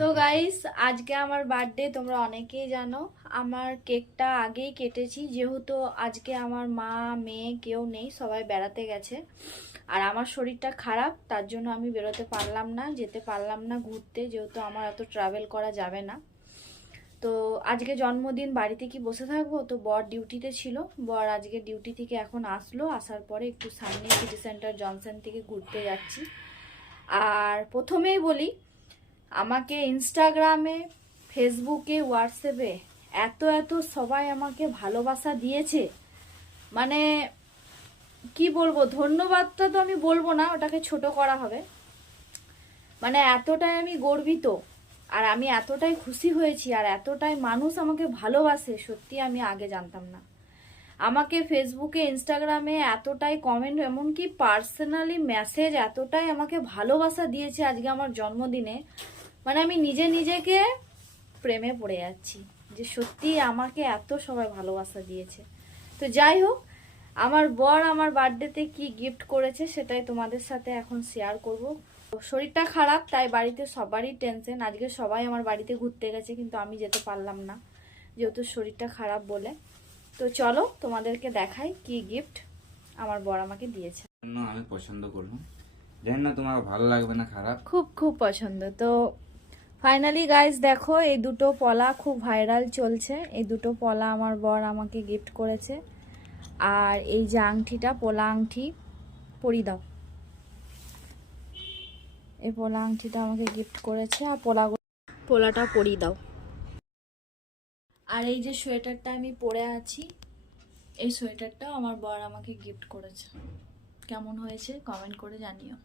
তো গাইস আজকে আমার বার্থডে, তোমরা অনেকেই জানো। আমার কেকটা আগেই কেটেছি, যেহেতু আজকে আমার মা মেয়ে কেউ নেই, সবাই বেড়াতে গেছে। আর আমার শরীরটা খারাপ, তার জন্য আমি বেরোতে পারলাম না, যেতে পারলাম না ঘুরতে, যেহেতু আমার এত ট্রাভেল করা যাবে না। তো আজকে জন্মদিন, বাড়িতে কি বসে থাকবো? তো বর ডিউটিতে ছিল, বর আজকে ডিউটি থেকে এখন আসলো, আসার পরে একটু সামনে সিটি সেন্টার জনসন থেকে ঘুরতে যাচ্ছি। আর প্রথমেই বলি, আমাকে ইনস্টাগ্রামে, ফেসবুকে, হোয়াটসঅ্যাপে এত এত সবাই আমাকে ভালোবাসা দিয়েছে, মানে কি বলবো, ধন্যবাদটা তো আমি বলবো না, ওটাকে ছোট করা হবে। মানে এতটাই আমি গর্বিত, আর আমি এতটাই খুশি হয়েছি, আর এতটাই মানুষ আমাকে ভালোবাসে, সত্যি আমি আগে জানতাম না। আমাকে ফেসবুকে, ইনস্টাগ্রামে এতটাই কমেন্ট, এমনকি পার্সোনালি মেসেজ, এতটাই আমাকে ভালোবাসা দিয়েছে আজকে আমার জন্মদিনে। মানে আমি নিজে নিজেকে প্রেমে পড়ে যাচ্ছি যে সত্যি আমাকে এত সবাই ভালোবাসা দিয়েছে। তো যাই হোক, আমার বর আমার বার্থডেতে কি গিফট করেছে সেটাই তোমাদের সাথে এখন শেয়ার করব। শরীরটা খারাপ, তাই বাড়িতে সবারই টেনশন। আজকে সবাই আমার বাড়িতে ঘুরতে গেছে, কিন্তু আমি যেতে পারলাম না যেহেতু শরীরটা খারাপ বলে। তো চলো তোমাদেরকে দেখাই কি গিফট আমার বর আমাকে দিয়েছে। আমি পছন্দ করলাম, জানি না তোমার ভালো লাগবে না খারাপ। খুব খুব পছন্দ। তো ফাইনালি গাইস দেখো, এই দুটো পলা খুব ভাইরাল চলছে, এই দুটো পলা আমার বর আমাকে গিফট করেছে। আর এই যে আংটিটা, পোলা আংটি, পরি দাও, এই পোলা আংটিটা আমাকে গিফট করেছে, আর পোলাটা পরি দাও। আর এই যে সোয়েটারটা আমি পরে আছি, এই সোয়েটারটাও আমার বর আমাকে গিফট করেছে। কেমন হয়েছে কমেন্ট করে জানিও।